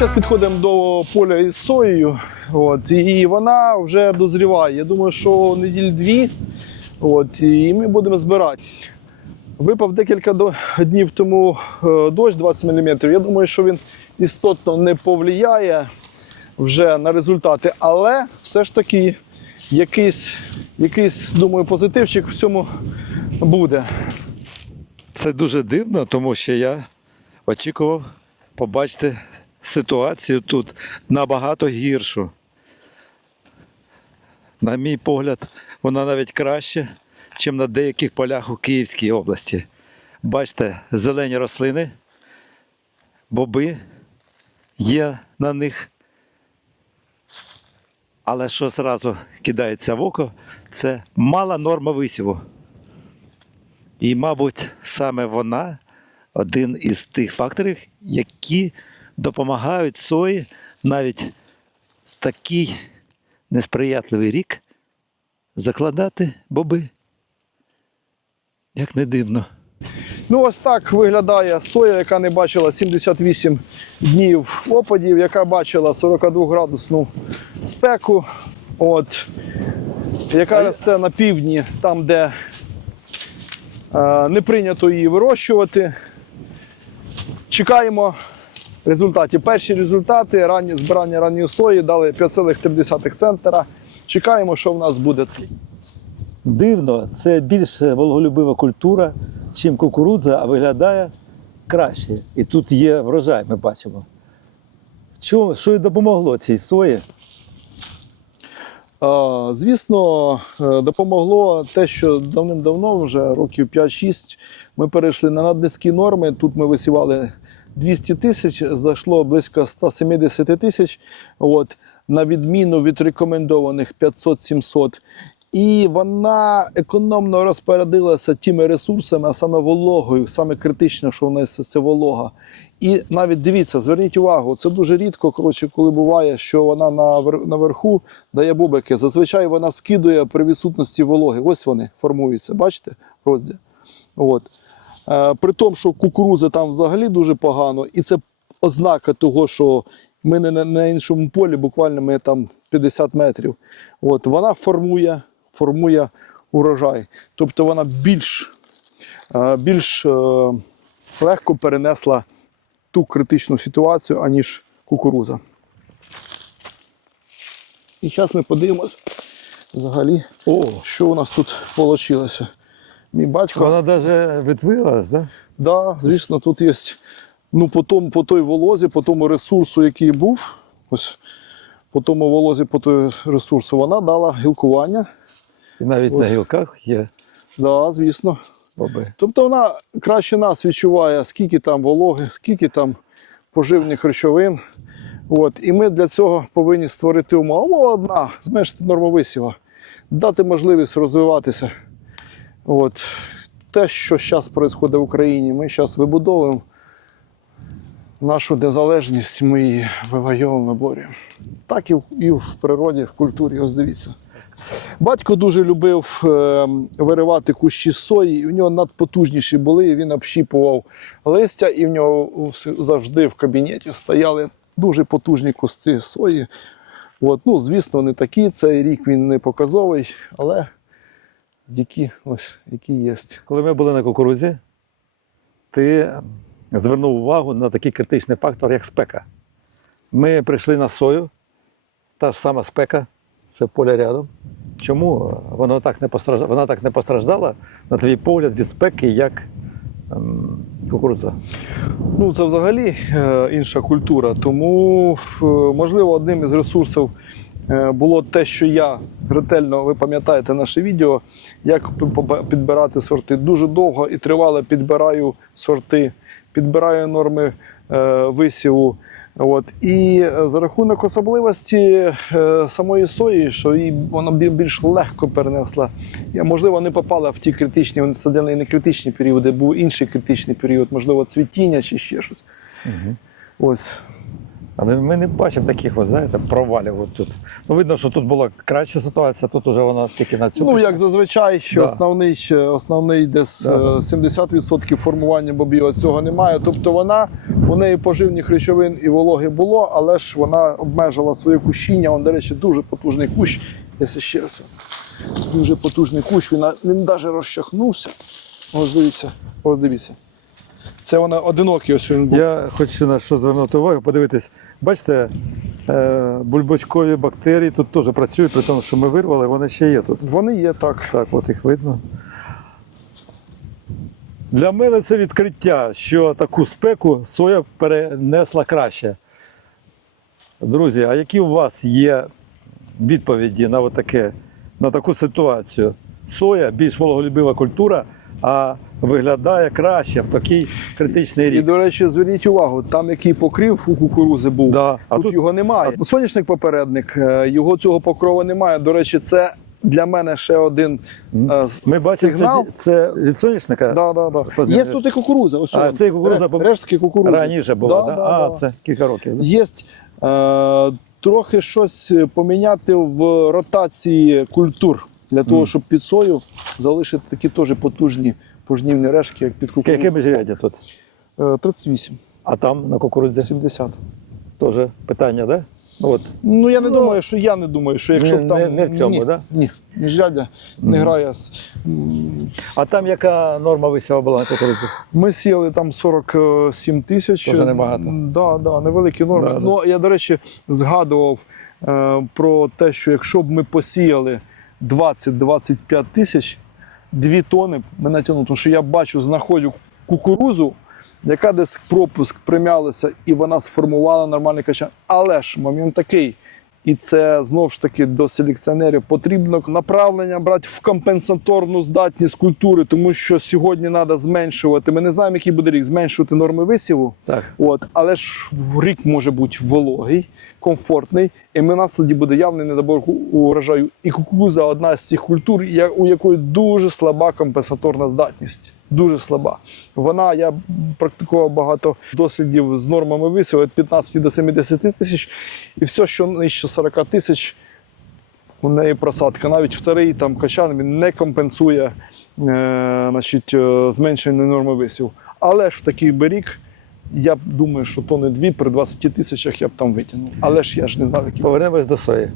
зараз підходимо до поля із соєю, от, і вона вже дозріває. Я думаю, що неділь дві, от, і ми будемо збирати. Випав декілька днів тому е, дощ 20 мм. Я думаю, що він істотно не повлияє вже на результати, але все ж таки якийсь, якийсь думаю, позитивчик в цьому буде. Це дуже дивно, тому що я очікував побачити ситуацію тут набагато гіршу. На мій погляд, вона навіть краще, ніж на деяких полях у Київській області. Бачите, зелені рослини, боби є на них. Але що зразу кидається в око, це мала норма висіву. І, мабуть, саме вона один із тих факторів, які допомагають сої навіть в такий несприятливий рік закладати боби. Як не дивно. Ну, ось так виглядає соя, яка не бачила 78 днів опадів, яка бачила 42-градусну спеку, от, яка росте на півдні, там, де е, не прийнято її вирощувати. Чекаємо результатів. Перші результати ранні збирання ранньої сої дали 5,3 центра. Чекаємо, що в нас буде. Дивно, це більш вологолюбива культура, чим кукурудза, а виглядає краще. І тут є врожай, ми бачимо. Чому, що й допомогло цій сої? Звісно, е, допомогло те, що давним-давно, вже років 5-6, ми перейшли на наднизькі норми. Тут ми висівали 200 тисяч, зайшло близько 170 тисяч, от, на відміну від рекомендованих 500-700. І вона економно розпорядилася тими ресурсами, а саме вологою, саме критично, що в нас це волога. І навіть дивіться, зверніть увагу, це дуже рідко, коротше, коли буває, що вона наверху дає бобики. Зазвичай вона скидує при відсутності вологи. Ось вони формуються, бачите, розділ. От. Е, при тому, що кукурузи там взагалі дуже погано, і це ознака того, що ми не на, на іншому полі, буквально ми там 50 метрів. От, вона формує, формує урожай. Тобто вона більш, е, більш е, легко перенесла ту критичну ситуацію, аніж кукуруза. І зараз ми подивимось взагалі, О, що у нас тут вийшло. Мій батько. вона навіть відвилась, так? Да, звісно, тут є ну, по, тому, по той волозі, по тому ресурсу, який був. Ось по тому волозі, по той ресурсу, вона дала гілкування. І навіть на гілках є Да, звісно. боби. Тобто вона краще нас відчуває, скільки там вологи, скільки там поживних речовин. От. І ми для цього повинні створити умову. Умова одна, зменшити норму висіва, дати можливість розвиватися. От. Те, що зараз відбувається в Україні, ми зараз вибудовуємо нашу незалежність, ми її вивайовуємо, виборюємо. Так і в, і в природі, в культурі, ось дивіться. Батько дуже любив е, виривати кущі сої, і в нього надпотужніші були, і він общіпував листя, і в нього завжди в кабінеті стояли дуже потужні кусти сої. От, ну, звісно, не такі. Цей рік він не показовий, але які, ось, які є. Коли ми були на кукурузі, ти звернув увагу на такий критичний фактор, як спека. Ми прийшли на сою, та ж сама спека, це поле рядом. Чому воно так не постраждала, вона так не постраждала, на твій погляд, від спеки, як ем, кукурудза? Ну, це взагалі е, інша культура. Тому, е, можливо, одним із ресурсів було те, що я ретельно, ви пам'ятаєте наше відео, як підбирати сорти. Дуже довго і тривало підбираю сорти, підбираю норми е, висіву. От. І е, за рахунок особливості е, самої сої, що їй вона більш легко перенесла. Я, можливо, не попала в ті критичні, вони садили не критичні періоди, був інший критичний період, можливо, цвітіння чи ще щось. Угу. Ось. Але ми не бачимо таких, от, знаєте, провалів. От тут. Ну, видно, що тут була краща ситуація, тут вже вона тільки на цю. Ну, як зазвичай, що Да. основний, основний десь Да, да. е, 70% формування бобів цього немає. Тобто вона, у неї поживних речовин і вологи було, але ж вона обмежила своє кущіння. Он, до речі, дуже потужний кущ. Якщо ще раз. Дуже потужний кущ, він, він навіть розчахнувся. Ось дивіться, ось дивіться. Це вона одинокий ось він був. Я хочу на що звернути увагу, подивитись. Бачите, е, бульбочкові бактерії тут теж працюють, при тому, що ми вирвали, вони ще є тут. Вони є так. Так, от їх видно. Для мене це відкриття, що таку спеку соя перенесла краще. Друзі, а які у вас є відповіді на, таке, на таку ситуацію? Соя більш вологолюбива культура, а виглядає краще в такий критичний рік. І, до речі, зверніть увагу, там який покрив у кукурузи був, Да. а тут, його немає. Соняшник попередник, е, його цього покрова немає. До речі, це для мене ще один е, Ми бачимо, сигнал. це, це від соняшника Да, да, да. Є тут і кукуруза. Ось А, це бо- рештки кукурузи. раніше було. Да, Да, да, а, да. це кілька років. Да? Є е, трохи щось поміняти в ротації культур для того, щоб під сою залишити такі теж потужні пожнівні рештки, як під кукурудзу. Яке міжряддя тут? Е, 38, А там на кукурудзі 70. теж питання, да? Ну, От. Ну я не Ну, думаю, що я не думаю, що якщо не- б там не- не в цьому, ні, да? Ні, міжряддя не Мгм. грає. з- А там яка норма висіва була на кукурудзі? Ми сіяли там 47 тисяч. Дуже небагато. Да, да, невеликі норми. Да, да. Ну я, до речі, згадував е, про те, що якщо б ми посіяли 20-25 тисяч, 2 тони ми натягнули. Тому що я бачу, знаходжу кукурузу, яка десь пропуск примялася, і вона сформувала нормальний качан. Але ж момент такий. І це знову ж таки до селекціонерів потрібно направлення брати в компенсаторну здатність культури, тому що сьогодні треба зменшувати. Ми не знаємо, який буде рік, зменшувати норми висіву. Так. От, але ж рік може бути вологий, комфортний, і ми нас тоді буде явний недобор урожаю. І кукуруза одна з цих культур, у якої дуже слаба компенсаторна здатність. Дуже слаба. Вона, я практикував багато дослідів з нормами висіву від 15 до 70 тисяч, і все, що нижче 40 тисяч, у неї просадка. Навіть вторий там качан він не компенсує е, значить, е, зменшення норми висіву. Але ж в такий би рік я б думаю, що тони дві при 20 тисячах я б там витягнув. Але ж я ж не знав, які. Повернемось до сої.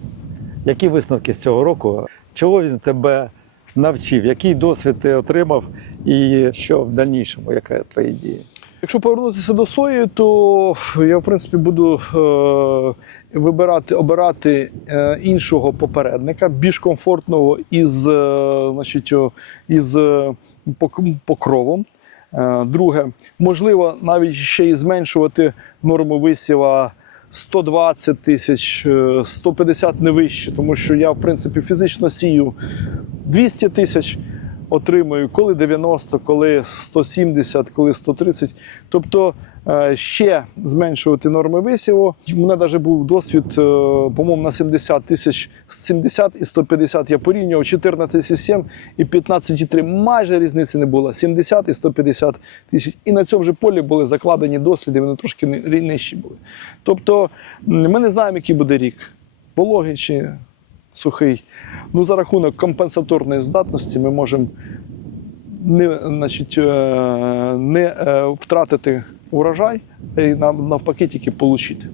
Які висновки з цього року? Чого він тебе навчив? Який досвід ти отримав і що в дальнішому? Яка твої дії? Якщо повернутися до сої, то я в принципі буду е, вибирати, обирати е, іншого попередника, більш комфортного із, е, значить, із е, покровом. Е, друге, можливо, навіть ще й зменшувати норму висіва 120 тисяч, е, 150 не вище, тому що я, в принципі, фізично сію 200 тисяч, отримую коли 90, коли 170, коли 130. Тобто е, ще зменшувати норми висіву. У мене навіть був досвід, е, по-моєму, на 70 тисяч з 70 і 150 я порівнював 14,7 і 15,3. Майже різниці не було. 70 і 150 тисяч. І на цьому же полі були закладені досліди, вони трошки ни- нижчі були. Тобто ми не знаємо, який буде рік. Вологий чи сухий. Ну, за рахунок компенсаторної здатності ми можемо не, значить, е, не е, втратити урожай, нав- навпаки тільки отримати.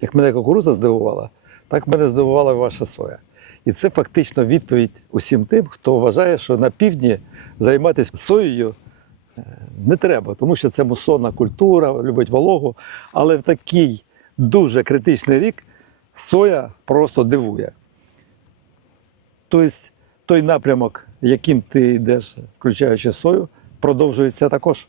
Як мене кукурудза здивувала, так мене здивувала ваша соя. І це фактично відповідь усім тим, хто вважає, що на півдні займатися соєю е, не треба, тому що це мусонна культура, любить вологу. Але в такий дуже критичний рік соя просто дивує. Тобто той напрямок, яким ти йдеш, включаючи сою, продовжується також.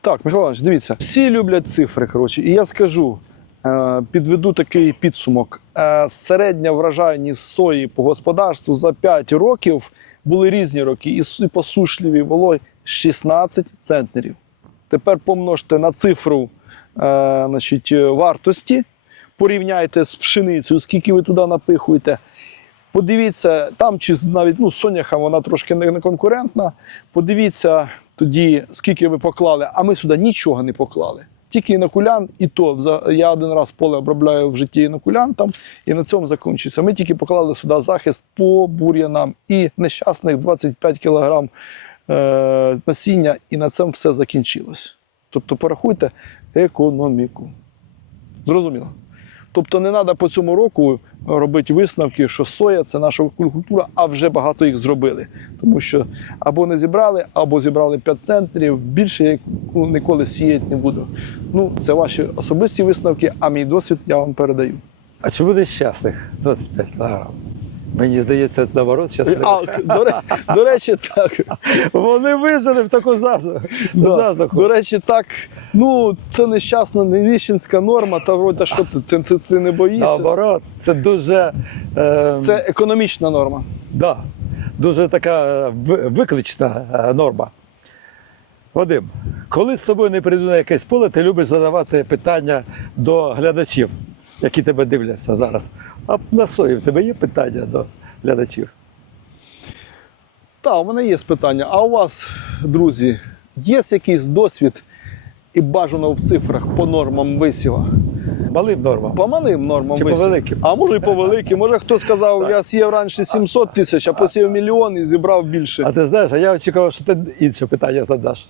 Так, Михайло Іванович, дивіться, всі люблять цифри. Коротше, і я скажу, е, підведу такий підсумок. Е, Середня врожайність сої по господарству за 5 років були різні роки, і посушливі, і вологі 16 центнерів. Тепер помножте на цифру е, значить, вартості, порівняйте з пшеницею, скільки ви туди напихуєте. Подивіться, там чи навіть ну, соняха вона трошки не конкурентна. Подивіться тоді, скільки ви поклали, а ми сюди нічого не поклали. Тільки інокулян, і то я один раз поле обробляю в житті інокулян там, і на цьому закінчується. Ми тільки поклали сюди захист по бур'янам і нещасних 25 кг е, насіння, і на цьому все закінчилось. Тобто порахуйте економіку. Зрозуміло. Тобто не треба по цьому року робити висновки, що соя це наша культура, а вже багато їх зробили. Тому що або не зібрали, або зібрали 5 центрів. Більше я ніколи сіяти не буду. Ну, це ваші особисті висновки, а мій досвід я вам передаю. А чи буде щасних 25 кг? Мені здається, наоборот, щасливих. А, до, ре- до речі, так. Вони вижили в таку засуху. Да. засуху. До речі, так. Ну, це нещасна нищенська норма, та вроде що ти, ти, ти, ти не боїшся. Наоборот, це дуже, е, Це економічна норма. да, дуже така е, виклична е, норма. Вадим, коли з тобою не прийду на якесь поле, ти любиш задавати питання до глядачів, які тебе дивляться зараз. А на сої в тебе є питання до глядачів? Так, у мене є питання. А у вас, друзі, є якийсь досвід і бажано в цифрах по нормам висіва? Малим нормам. По малим нормам Чи по великим? А може і по великим. Може хто сказав, я сіяв раніше 700 тисяч, а посіяв мільйон і зібрав більше. А ти знаєш, а я очікував, що ти інше питання задаш.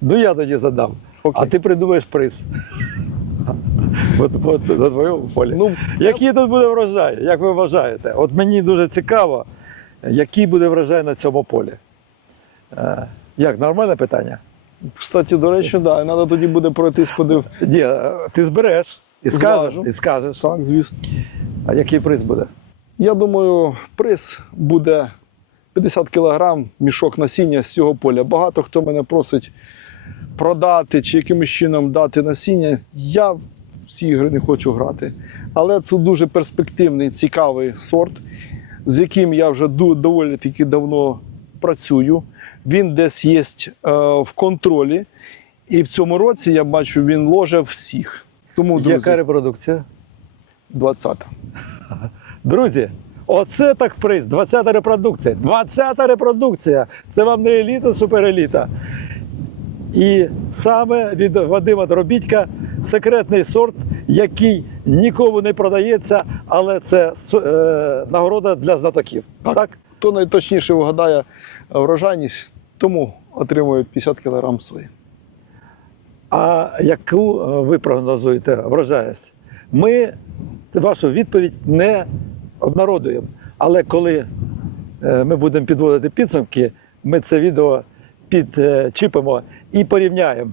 Ну я тоді задам. Окей. А ти придумаєш приз. От, от, на твоєму полі. Ну, Який тут буде врожай? Як ви вважаєте? От мені дуже цікаво, який буде врожай на цьому полі. Е, Як, нормальне питання? кстати, до речі, так. да, треба тоді буде пройтись подив. Ні, е, ти збереш і скажеш, і скажеш. Так, звісно. А який приз буде? Я думаю, приз буде 50 кг мішок насіння з цього поля. Багато хто мене просить продати чи якимось чином дати насіння. Я в ці ігри не хочу грати. Але це дуже перспективний, цікавий сорт, з яким я вже доволі таки давно працюю. Він десь є е, в контролі. І в цьому році я бачу, він ложе всіх. Тому, друзі, Яка репродукція? 20-та. Друзі, оце так приз. 20-та репродукція. 20-та репродукція. Це вам не еліта, супереліта. І саме від Вадима Дробітька секретний сорт, який нікому не продається, але це е, нагорода для знатоків. Так. так? Хто найточніше вгадає врожайність, тому отримує 50 кг сої. А яку е, ви прогнозуєте врожайність? Ми вашу відповідь не обнародуємо. Але коли е, ми будемо підводити підсумки, ми це відео підчіпимо і порівняємо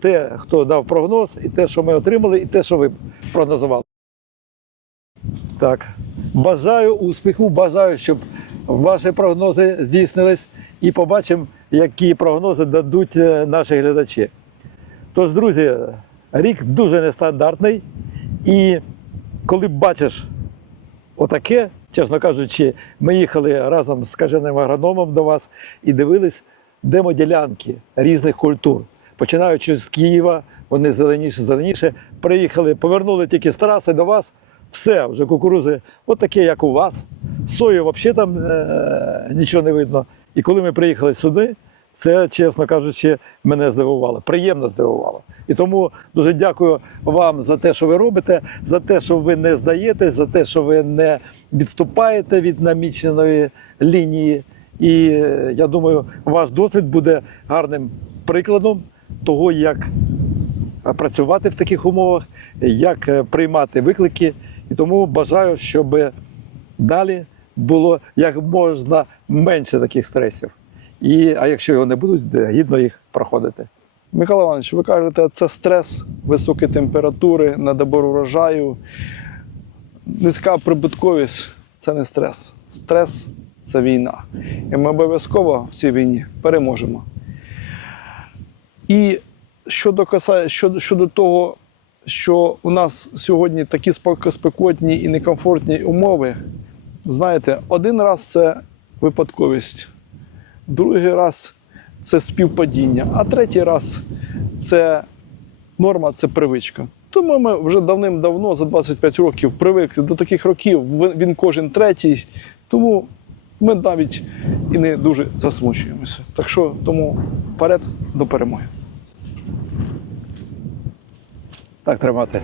те, хто дав прогноз, і те, що ми отримали, і те, що ви прогнозували. Так. Бажаю успіху, бажаю, щоб ваші прогнози здійснились, і побачимо, які прогнози дадуть е, наші глядачі. Тож, друзі, рік дуже нестандартний, і коли бачиш отаке, чесно кажучи, ми їхали разом з каженим агрономом до вас і дивились демоділянки різних культур. Починаючи з Києва, вони зеленіше, зеленіше, приїхали, повернули тільки з траси до вас. Все, вже кукурузи, от таке, як у вас. Сої взагалі там е- нічого не видно. І коли ми приїхали сюди, це, чесно кажучи, мене здивувало, приємно здивувало. І тому дуже дякую вам за те, що ви робите, за те, що ви не здаєтесь, за те, що ви не відступаєте від наміченої лінії. І е, я думаю, ваш досвід буде гарним прикладом того, як працювати в таких умовах, як е, приймати виклики. І тому бажаю, щоб далі було як можна менше таких стресів. І, а якщо його не будуть, гідно їх проходити. Михайло Іванович, ви кажете, це стрес, високі температури, недобор урожаю, низька прибутковість це не стрес. Стрес це війна. І ми обов'язково в цій війні переможемо. І щодо, щодо, щодо того, що у нас сьогодні такі спек- спекотні і некомфортні умови, знаєте, один раз це випадковість, другий раз це співпадіння, а третій раз це норма, це привичка. Тому ми вже давним-давно, за 25 років, привикли до таких років, він кожен третій. Тому ми навіть і не дуже засмучуємося. Так що тому вперед до перемоги. Так тримати.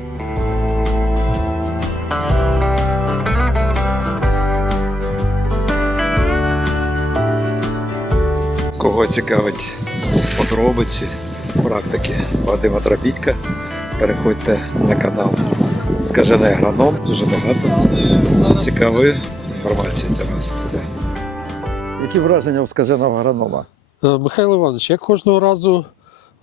Кого цікавить подробиці, практики Вадима Тропітька, переходьте на канал Скажений агроном. Дуже багато цікавої інформації для вас буде. Які враження у скаженого агронома? Е, Михайло Іванович, я кожного разу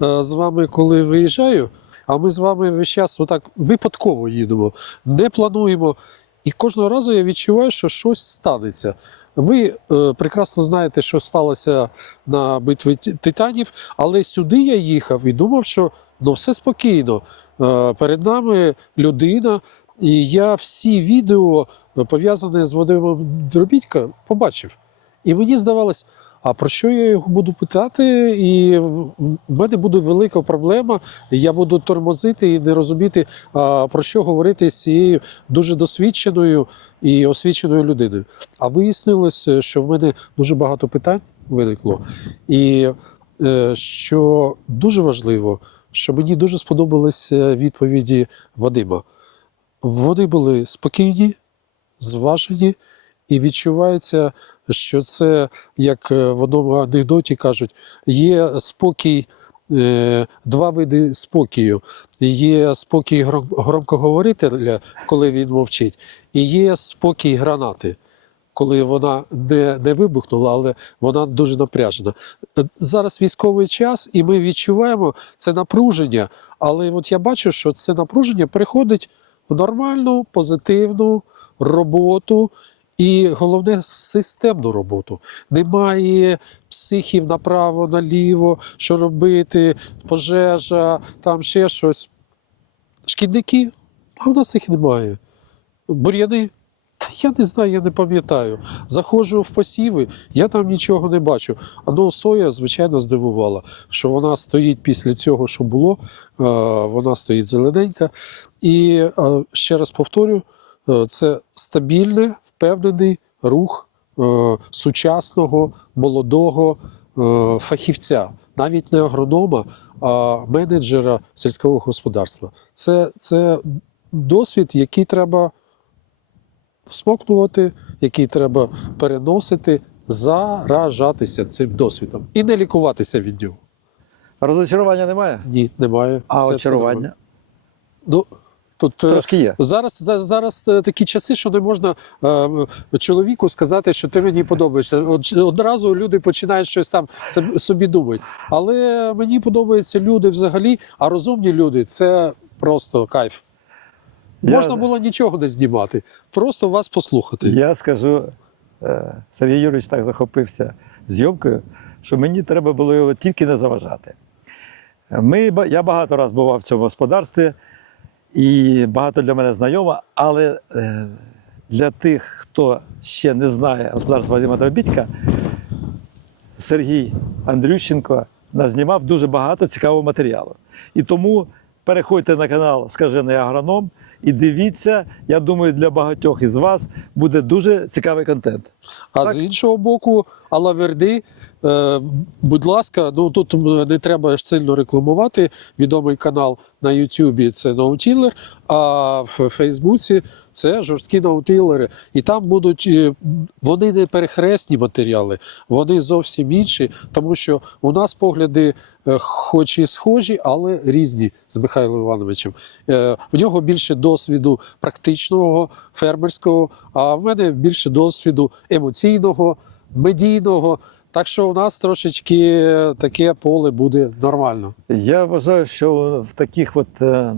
е, з вами, коли виїжджаю, а ми з вами весь час отак випадково їдемо, не плануємо. І кожного разу я відчуваю, що щось станеться. Ви е, прекрасно знаєте, що сталося на битві титанів, але сюди я їхав і думав, що ну, все спокійно. Е, перед нами людина, і я всі відео е, пов'язані з Вадимом Дробітька побачив. І мені здавалось, а про що я його буду питати? І в мене буде велика проблема. Я буду тормозити і не розуміти, про що говорити з цією дуже досвідченою і освіченою людиною. А вияснилось, що в мене дуже багато питань виникло. І е, що дуже важливо, що мені дуже сподобалися відповіді Вадима. Вони були спокійні, зважені, і відчувається, що це, як е, в одному анекдоті кажуть, є спокій, е, два види спокою. Є спокій громкоговорителя, коли він мовчить, і є спокій гранати. Коли вона не, не вибухнула, але вона дуже напряжена. Е, Зараз військовий час, і ми відчуваємо це напруження. Але от я бачу, що це напруження переходить в нормальну, позитивну роботу, і головне системну роботу. Немає психів направо, наліво, що робити, пожежа, там ще щось. Шкідники, а в нас їх немає. Бур'яни. Та я не знаю, я не пам'ятаю. Заходжу в посіви, я там нічого не бачу. А соя, звичайно, здивувала, що вона стоїть після цього, що було, вона стоїть зелененька. І ще раз повторю, е, це стабільний, впевнений рух е, сучасного, молодого е, фахівця, навіть не агронома, а менеджера сільського господарства. Це, це досвід, який треба всмокнувати, який треба переносити, заражатися цим досвідом і не лікуватися від нього. Розочарування немає? Ні, немає. А Все- все очарування? нормально. Ну, тут е, Трошки є. Зараз, за- зараз е, такі часи, що не можна е, чоловіку сказати, що ти мені подобаєшся. Одразу люди починають щось там собі- думати. Але мені подобаються люди взагалі, а розумні люди це просто кайф. Я- Можна було нічого не знімати, просто вас послухати. Я скажу, Сергій Юрійович так захопився зйомкою, що мені треба було його тільки не заважати. Ми, я багато разів бував в цьому господарстві, і багато для мене знайомо, але е, для тих, хто ще не знає господарства Вадима Дробітька, Сергій Андрющенко назнімав дуже багато цікавого матеріалу. І тому переходьте на канал Скажений агроном і дивіться, я думаю, для багатьох із вас буде дуже цікавий контент. А Так. з іншого боку, Алаверди, будь ласка, ну тут не треба сильно рекламувати. Відомий канал на Ютубі це ноутілер, а в Фейсбуці це жорсткі ноутілери. І там будуть е, вони не перехресні матеріали, вони зовсім інші, тому що у нас погляди. е, Хоч і схожі, але різні з Михайлом Івановичем. Е, В нього більше досвіду практичного, фермерського, а в мене більше досвіду емоційного, медійного. Так що у нас трошечки таке поле буде нормально. Я вважаю, що в таких, от, е,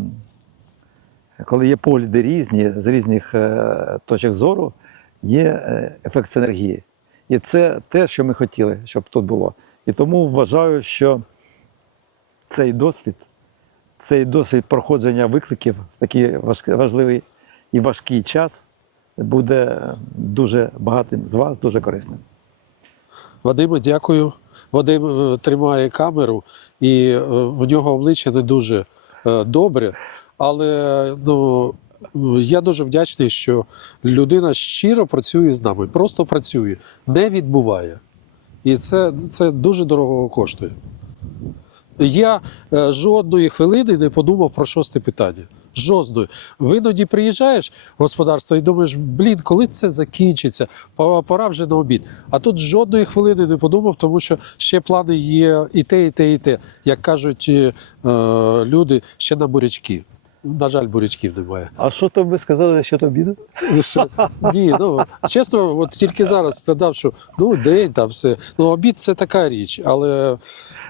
коли є погляди різні, з різних е, точок зору, є е, ефект синергії. І це те, що ми хотіли, щоб тут було. І тому вважаю, що цей досвід, цей досвід проходження викликів в такий важливий і важкий час буде дуже багатим з вас, дуже корисним. Вадиме, дякую. Вадим е, тримає камеру, і е, в нього обличчя не дуже е, добре. Але ну, я дуже вдячний, що людина щиро працює з нами, просто працює, не відбуває. І це, це дуже дорого коштує. Я жодної хвилини не подумав про шосте питання. Жодної. Ви іноді приїжджаєш в господарство і думаєш, блін, коли це закінчиться? Пора вже на обід. А тут жодної хвилини не подумав, тому що ще плани є і те, і те, і те. Як кажуть е, е, люди, ще на бурячки. На жаль, бурячків немає. А що то ви сказали, що то обіду? Ні, ну чесно, от тільки зараз згадав, що ну день там все. Ну, обід це така річ, але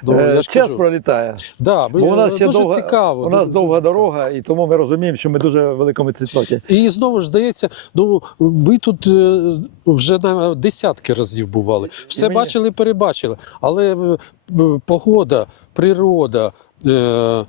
ну, Е, я ж Час кажу, пролітає. да, ми, Бо у нас ще дуже довга, цікаво. у нас дуже- довга цікаво. дорога, і тому ми розуміємо, що ми дуже в великому цвітоті. І знову ж здається, ну ви тут е, вже на десятки разів бували. Все мені- бачили, перебачили. Але е, е, погода, природа, е,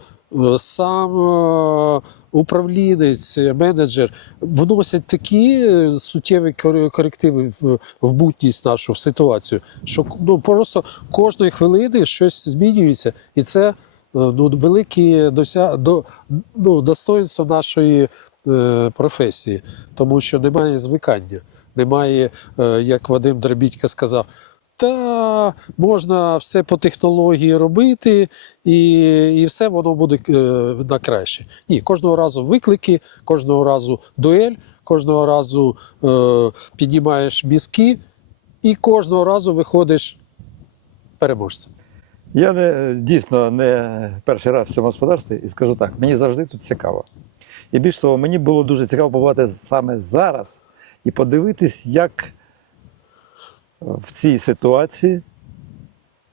сам е, управлінець, е, менеджер вносять такі е, суттєві корективи в, бутність нашу в ситуацію, що ну просто кожної хвилини щось змінюється, і це. е, Ну, великі дося... до... ну, достоинство нашої е, професії, тому що немає звикання, немає, е, як Вадим Дробітько сказав, та можна все по технології робити, і, і все воно буде е, на краще. Ні, кожного разу виклики, кожного разу дуель, кожного разу е, піднімаєш мізки, і кожного разу виходиш переможцем. Я не дійсно не перший раз в цьому господарстві і скажу так, мені завжди тут цікаво. І більш того, мені було дуже цікаво побувати саме зараз і подивитись, як в цій ситуації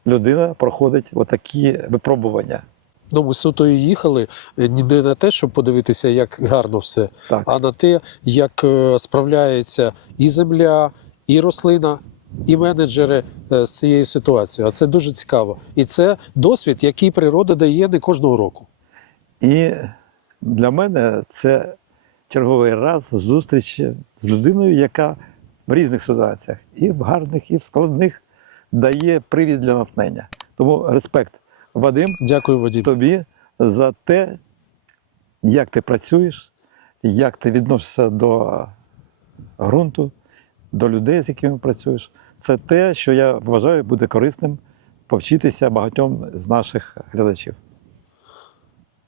людина проходить отакі випробування. Ну, ми суто і їхали е, не на те, щоб подивитися, як гарно все, Так. а на те, як е, справляється і земля, і рослина, і менеджери е, з цією ситуацією. А це дуже цікаво. І це досвід, який природа дає не кожного року. І для мене це черговий раз зустріч з людиною, яка в різних ситуаціях, і в гарних, і в складних, дає привід для натхнення. Тому респект, Вадим, Дякую, Вадим. тобі за те, як ти працюєш, як ти відносишся до ґрунту, до людей, з якими працюєш. Це те, що я вважаю буде корисним повчитися багатьом з наших глядачів.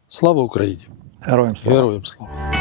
Слава Україні! Героям слава! Героям слава!